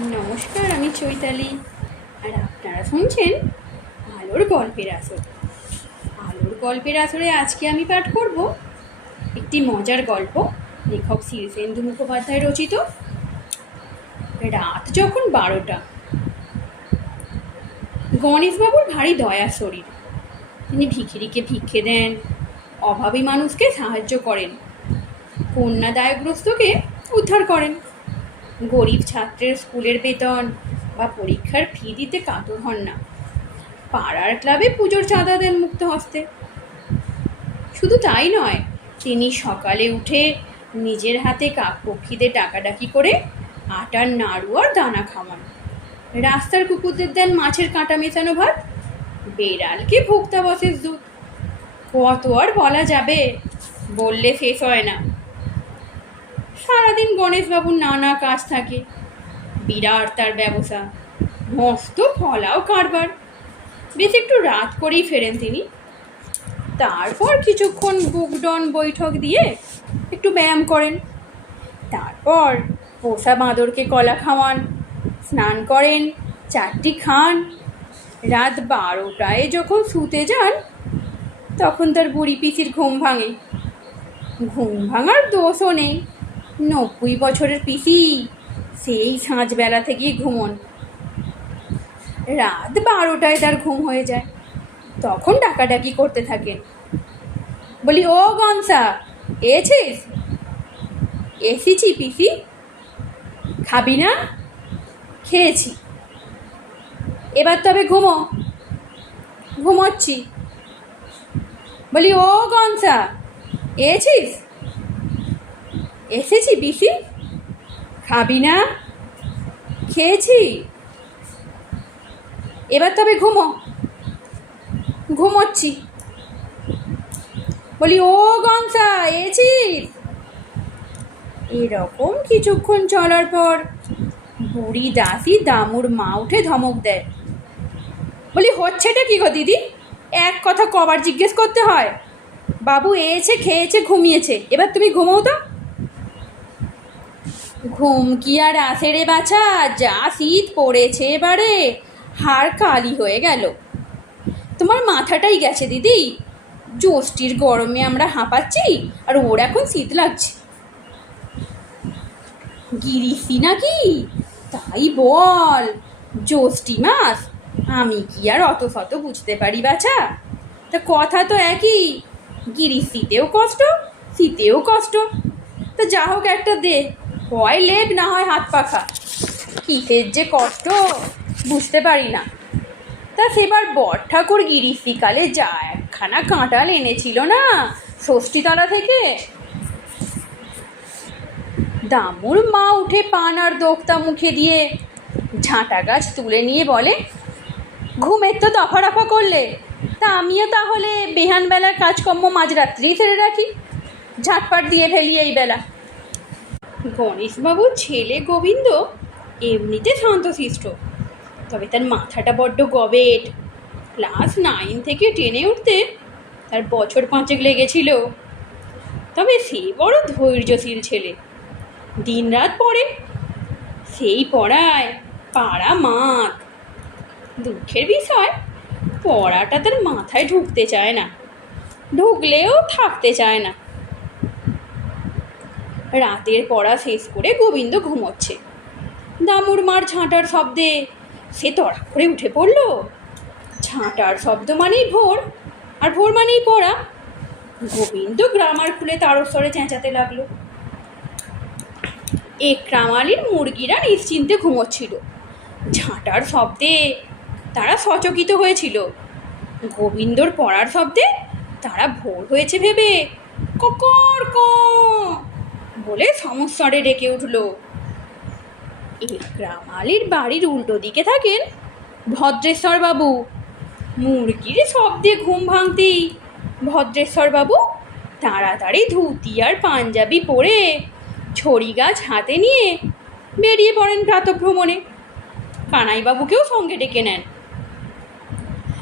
নমস্কার, আমি চৈতালি। আর আপনারা শুনছেন আলোর গল্পের আসর। আলোর গল্পের আসরে আজকে আমি পাঠ করব একটি মজার গল্প, লেখক শীর্ষেন্দু মুখোপাধ্যায় রচিত। রাত যখন বারোটা, গণেশবাবুর ভারী দয়া শরীর। তিনি ভিখিরিকে ভিক্ষে দেন, অভাবী মানুষকে সাহায্য করেন কন্যা দায়গ্রস্তকে উদ্ধার করেন। গরিব ছাত্রের স্কুলের বেতন বা পরীক্ষার ফি দিতে কাতর হন না। পাড়ার ক্লাবে পুজোর চাঁদা দেন মুক্ত হস্তে। শুধু তাই নয়, তিনি সকালে উঠে নিজের হাতে কাকপক্ষীদের ডাকাডাকি করে আটার নাড়ু আর দানা খাওয়ান। রাস্তার কুকুরদের দেন মাছের কাঁটা মেশানো ভাত। বেড়ালকে ভোক্তাবশেষ দুধ। কত আর বলা যাবে, বললে শেষ হয় না। সারাদিন গণেশবাবুর নানা কাজ থাকে। বিরাট তার ব্যবসা। মস্ত ফলাও কারবার। বেশ একটু রাত করেই ফেরেন তিনি। তারপর কিছুক্ষণ বুকডন বৈঠক দিয়ে একটু ব্যায়াম করেন। তারপর পোষা বাঁদরকে কলা খাওয়ান, স্নান করেন, চারটি খান। রাত বারোটায় যখন শুতে যান, তখন তার বুড়ি পিসির ঘুম ভাঙে। ঘুম ভাঙার দোষও নেই। নব্বই বছরের পিসি। সেই সাঁঝবেলা থেকেই ঘুমন। রাত বারোটায় তার ঘুম হয়ে যায়। তখন ডাকাডাকি করতে থাকেন। বলি, ও গনসা এছিস এসেছি পিসি। খাবি না? খেয়েছি। এবার তবে ঘুমো। ঘুমোচ্ছি। বলি, ও গনসা এছিস এসেছি পিসি খাবি না? খেয়েছি। এবার তবে ঘুমো। ঘুমোচ্ছি। বলি, ও গংসা এছিস এরকম কিছুক্ষণ চলার পর বুড়ি দাসি দামুর মা উঠে ধমক দেয়। বলি, হচ্ছেটা কি গো দিদি? এক কথা কবার জিজ্ঞেস করতে হয়। বাবু এসে খেয়েছে, ঘুমিয়েছে। এবার তুমি ঘুমোও তো। ঘুম কি আর আসে রে বাছা? যা শীত পড়েছে এবারে। হাড় কালি হয়ে গেল। তোমার মাথাটাই গেছে দিদি। জ্যৈষ্ঠীর গরমে আমরা হাঁপাচ্ছি আর ওর এখন শীত লাগছে। গিরিসি নাকি? তাই বল। জ্যৈষ্ঠী মাস, আমি কি আর অত শত বুঝতে পারি বাছা? তা কথা তো একই। গিরিশ শীতেও কষ্ট শীতেও কষ্ট। তা যা হোক একটা দে। হয় লেপ না হয় হাত পাখা। কিসের যে কষ্ট, বুঝতে পারি না। তা সেবার বর ঠাকুর গিরিশিকালে যা একখানা কাঁটাল এনেছিল না, ষষ্ঠীতলা থেকে? দামুর মা উঠে পান আর দোক্তা মুখে দিয়ে, ঝাঁটা গাছ তুলে নিয়ে বলে, ঘুমের তো দফা রফা করলে। তা আমিও তাহলে বেহানবেলার কাজকর্ম মাঝরাত্রি সেরে রাখি। ঝাঁটপাট দিয়ে ফেলি এই বেলা। গণেশবাবুর ছেলে গোবিন্দ এমনিতে শান্তশিষ্ট। তবে তার মাথাটা বড্ড গবেট। ক্লাস নাইন থেকে টেনে উঠতে তার বছর পাঁচেক লেগেছিল। তবে সে বড় ধৈর্যশীল ছেলে। দিনরাত পড়ে, সেই পড়ায় পাড়া মাত দুঃখের বিষয়, পড়াটা তার মাথায় ঢুকতে চায় না। ঢুকলেও থাকতে চায় না। রাতের পড়া শেষ করে গোবিন্দ ঘুমোচ্ছে। দামুর মার ঝাঁটার শব্দে সে তড়া করে উঠে পড়ল। ঝাঁটার শব্দ মানেই ভোর, আর ভোর মানেই পড়া। গোবিন্দ গ্রামার খুলে তারস্বরে চেঁচাতে লাগল। একরামালির মুরগিরা নিশ্চিন্তে ঘুমোচ্ছিল। ঝাঁটার শব্দে তারা সচকিত হয়েছিল। গোবিন্দর পড়ার শব্দে তারা ভোর হয়েছে ভেবে ককর ক বলে সমস্বরে ডেকে উঠল। একরাম আলীর বাড়ির উল্টো দিকে থাকেন ভদ্রেশ্বর বাবু মুরগির শব্দে ঘুম ভাঙতেই ভদ্রেশ্বর বাবু তাড়াতাড়ি ধুতি আর পাঞ্জাবি পরে ছড়ি গাছ হাতে নিয়ে বেরিয়ে পড়েন প্রাতভ্রমণে। কানাইবাবুকেও সঙ্গে ডেকে নেন।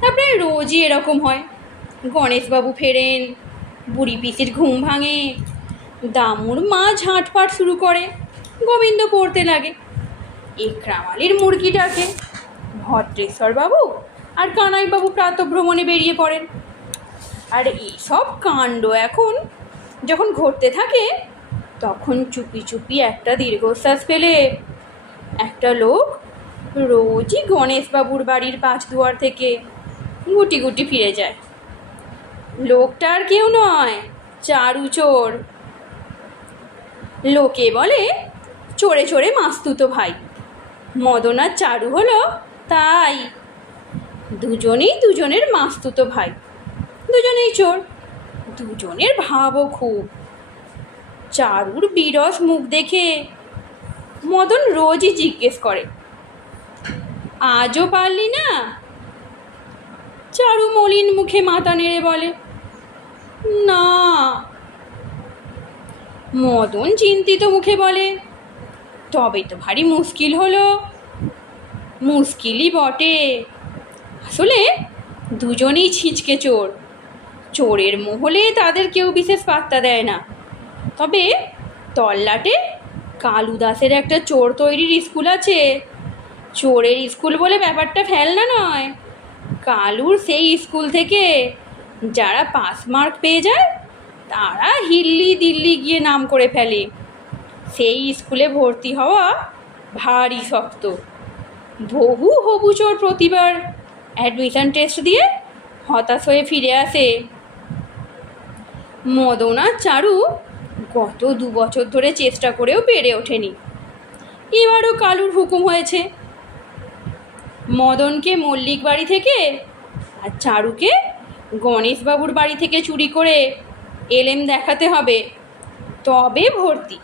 তারপরে রোজই এরকম হয়। গণেশবাবু ফেরেন, বুড়ি পিসির ঘুম ভাঙে দামুর মা ঝাঁটপাট শুরু করে, গোবিন্দ পড়তে লাগে। একরামালির মুরগিটাকে ভদ্রেশ্বর বাবু আর কানাইবাবু প্রাতভ্রমণে বেরিয়ে পড়েন। আর এইসব কাণ্ড এখন যখন ঘটতে থাকে, তখন চুপি চুপি একটা দীর্ঘশ্বাস ফেলে। একটা লোক রোজই গণেশবাবুর বাড়ির পাঁচ দুয়ার থেকে গুটি গুটি ফিরে যায়। লোকটা আর কেউ নয় চারু চোর লোকে বলে, চোরে চোরে মাস্তুতো ভাই। মদন আর চারু হলো তাই। দুজনেই দুজনের মাস্তুতো ভাই। দুজনেই চোর, দুজনের ভাবও খুব। চারুর বিরস মুখ দেখে মদন রোজই জিজ্ঞেস করে, আজও পারলি না? চারু মলিন মুখে মাথা নেড়ে বলে, না। মদন চিন্তিত মুখে বলে, তবে তো ভারী মুশকিল হলো। মুশকিলই বটে। আসলে দুজনেই ছিচকে চোর। চোরের মহলে তাদের কেউ বিশেষ পাত্তা দেয় না। তবে তল্লাটে কালু দাসের একটা চোর তৈরির স্কুল আছে। চোরের স্কুল বলে ব্যাপারটা ফেলনা নয়। কালুর সেই স্কুল থেকে যারা পাস মার্ক পেয়ে যায় তারা হিল্লি দিল্লি গিয়ে নাম করে ফেলে। সেই স্কুলে ভর্তি হওয়া ভারী শক্ত। বহু হবু চোর প্রতিবার অ্যাডমিশন টেস্ট দিয়ে হতাশ হয়ে ফিরে আসে। মদনা চারু গত দু বছর ধরে চেষ্টা করেও পেরে ওঠেনি। এবারও কালুর হুকুম হয়েছে। মদনকে মল্লিক বাড়ি থেকে আর চারুকে গণেশবাবুর বাড়ি থেকে চুরি করে এলেম দেখাতে হবে। তবে ভর্তি।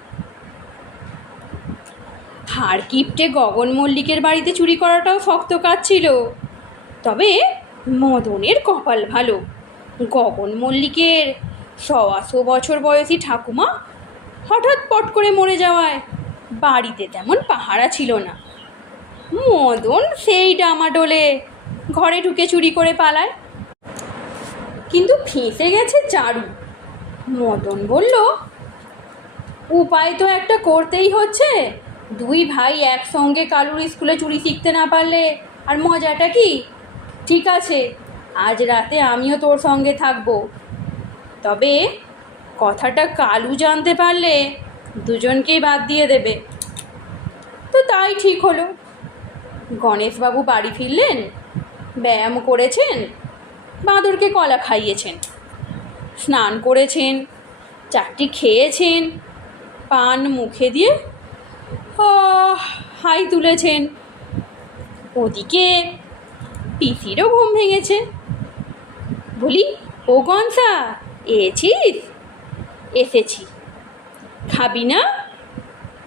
হাড় গগন মল্লিকের বাড়িতে চুরি করাটাও শক্ত কাজ ছিল। তবে মদনের কপাল ভালো। গগন মল্লিকের সওয়াশো বছর বয়সী ঠাকুমা হঠাৎ পট করে মরে যাওয়ায় বাড়িতে তেমন পাহারা ছিল না। মদন সেই ডামাডোলে ঘরে ঢুকে চুরি করে পালায়। কিন্তু ফেঁসে গেছে চারু। মদন বলল, উপায় তো একটা করতেই হচ্ছে। দুই ভাই একসঙ্গে কালুর স্কুলে চুরি শিখতে না পারলে আর মজাটা কি? ঠিক আছে, আজ রাতে আমিও তোর সঙ্গে থাকব। তবে কথাটা কালু জানতে পারলে দুজনকেই বাদ দিয়ে দেবে। তো তাই ঠিক হলো। গণেশবাবু বাড়ি ফিরলেন, ব্যায়াম করেছেন, বাঁদরকে কলা খাইয়েছেন। স্নান করেছেন, চারটি খেয়েছেন, পান মুখে দিয়ে হাই তুলেছেন। ওদিকে পিসিরও ঘুম ভেঙেছে। বলি, ও গনসা, এছিস? এসেছি। খাবি না?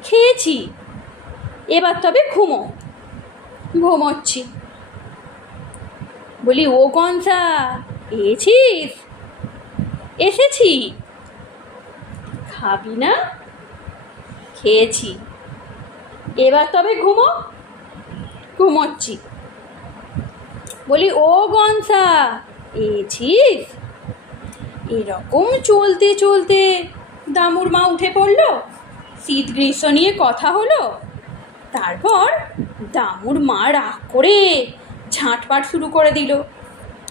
খেয়েছি। এবার তবে ঘুমো। ঘুমোচ্ছি। বলি, ও গনসা, এছিস? এসেছি। খাবি না? খেয়েছি। এবার তবে ঘুমো। ঘুমোচ্ছি। বলি, ও গনসা, এছিস? এরকম চলতে চলতে দামুর মা উঠে পড়ল, শীত গ্রীষ্ম নিয়ে কথা হলো। তারপর দামুর মা রাগ করে ঝাঁটপাট শুরু করে দিল।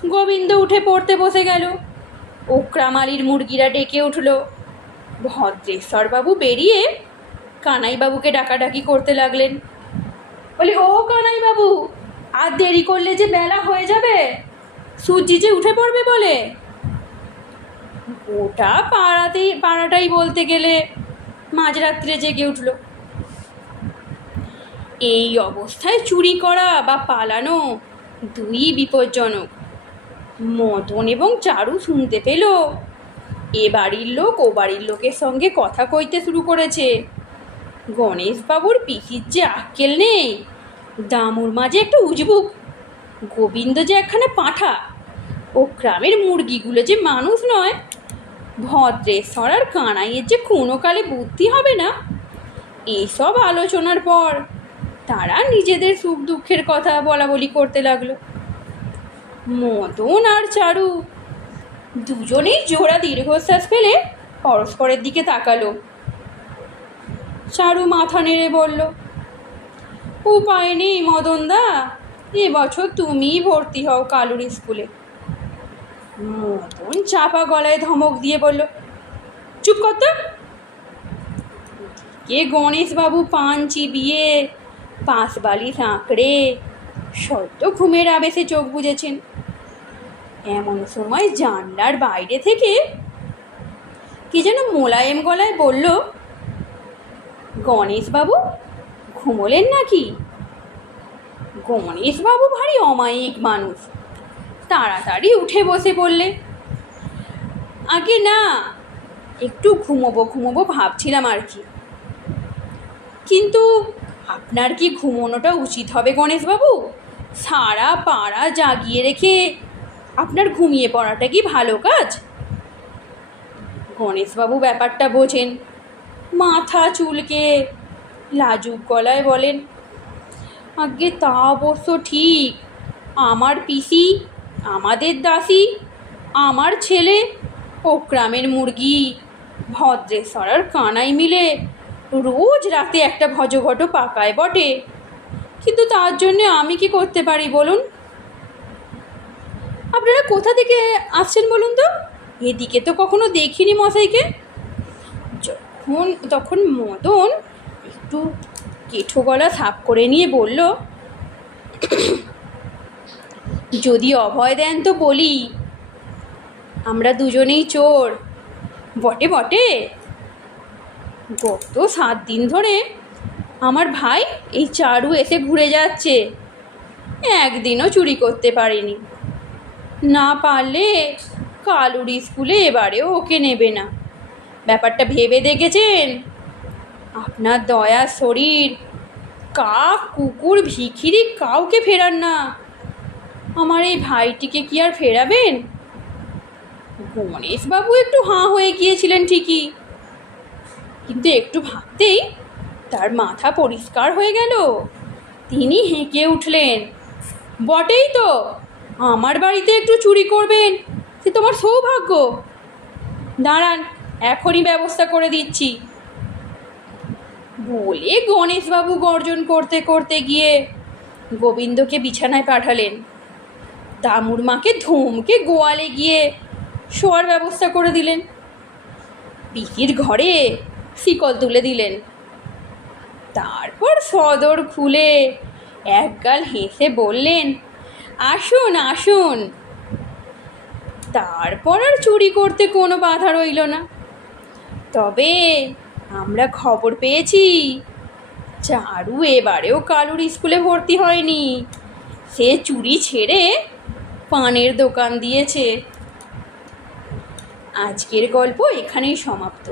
গোবিন্দ উঠে পড়তে বসে গেল। ওকরামালির মুরগিরা ডেকে উঠল। ভদ্রেশ্বরবাবু বেরিয়ে কানাইবাবুকে ডাকাডাকি করতে লাগলেন। বলি, ও কানাইবাবু, আর দেরি করলে যে বেলা হয়ে যাবে? সূর্যি যে উঠে পড়বে বলে? ওটা পাড়াতেই পাড়াটাই বলতে গেলে মাঝরাত্রে জেগে উঠল। এই অবস্থায় চুরি করা বা পালানো দুই বিপজ্জনক। মদন এবং চারু শুনতে পেল। এ বাড়ির লোক ও বাড়ির লোকের সঙ্গে কথা কইতে শুরু করেছে। গণেশবাবুর পিসির যে আক্কেল নেই, দামুর মাঝে একটা উজবুক, গোবিন্দ যে একখানা পাঁঠা, ও গ্রামের মুরগিগুলো যে মানুষ নয় ভদ্রেশ্বর আর কানাইয়ের যে কোনো কালে বুদ্ধি হবে না এইসব আলোচনার পর তারা নিজেদের সুখ দুঃখের কথা বলা বলি করতে লাগল। মদন আর চারু। দুজনেই জোড়া দীর্ঘশ্বাস ফেলে পরস্পরের দিকে তাকালো। চারু মাথা নেড়ে বলল, উপায় নেই মদনদা এবছর তুমিই ভর্তি হও কালুর স্কুলে। মদন চাপা গলায় ধমক দিয়ে বলল, চুপ কর তো। কে গণেশবাবু পান চিবিয়ে পাঁচ বালি আঁকড়ে সদ্য ঘুমের আবেশে চোখ বুজেছেন। এমন সময় জানলার বাইরে থেকে কি যেন মোলায়েম গলায় বলল, গণেশবাবু, ঘুমোলেন নাকি? গণেশবাবু ভারী অমায়িক মানুষ। তাড়াতাড়ি উঠে বসে বললে আগে না, একটু ঘুমোবো ঘুমোবো ভাবছিলাম আর কি। কিন্তু আপনার কি ঘুমোনোটা উচিত হবে গণেশবাবু? সারা পাড়া জাগিয়ে রেখে আপনার ঘুমিয়ে পড়াটা কি ভালো কাজ? গণেশবাবু ব্যাপারটা বোঝেন। মাথা চুলকে লাজুক গলায় বলেন আগে তা অবশ্য ঠিক। আমার পিসি, আমাদের দাসী, আমার ছেলে ও গ্রামের মুরগি ভদ্রেশ্বর আর কানাই মিলে রোজ রাতে একটা ভজঘট পাকায় বটে। কিন্তু তার জন্যে আমি কি করতে পারি বলুন? আপনারা কোথা থেকে আসছেন বলুন তো? এদিকে তো কখনো দেখিনি মশাইকে। যখন, তখন মদন একটু কেঠো গলা সাপ করে নিয়ে বলল, যদি অভয় দেন তো বলি। আমরা দুজনেই চোর। বটে বটে? গত সাত দিন ধরে আমার ভাই এই চারু এসে ঘুরে যাচ্ছে। একদিনও চুরি করতে পারেনি। না পারলে কালুর স্কুলে এবারেও ওকে নেবে না। ব্যাপারটা ভেবে দেখেছেন? আপনার দয়ার শরীর। কাক, কুকুর, ভিখিরি কাউকে ফেরান না। আমার এই ভাইটিকে কি আর ফেরাবেন? গণেশবাবু একটু হাঁ হয়ে গিয়েছিলেন ঠিকই। কিন্তু একটু ভাবতেই তার মাথা পরিষ্কার হয়ে গেল। তিনি হেঁকে উঠলেন। বটেই তো, আমার বাড়িতে একটু চুরি করবেন, সে তোমার সৌভাগ্য। দাঁড়ান, এখনই ব্যবস্থা করে দিচ্ছি। বলে গণেশবাবু গর্জন করতে করতে গিয়ে গোবিন্দকে বিছানায় পাঠালেন। দামুর মাকে ধমকে গোয়ালে গিয়ে শোয়ার ব্যবস্থা করে দিলেন। পিসির ঘরে শিকল তুলে দিলেন। তারপর সদর খুলে একগাল হেসে বললেন, আসুন আসুন। তারপর আর চুরি করতে কোনো বাধা রইল না। তবে আমরা খবর পেয়েছি, চারু এবারেও কালুর স্কুলে ভর্তি হয়নি। সে চুরি ছেড়ে পানের দোকান দিয়েছে। আজকের গল্প এখানেই সমাপ্ত।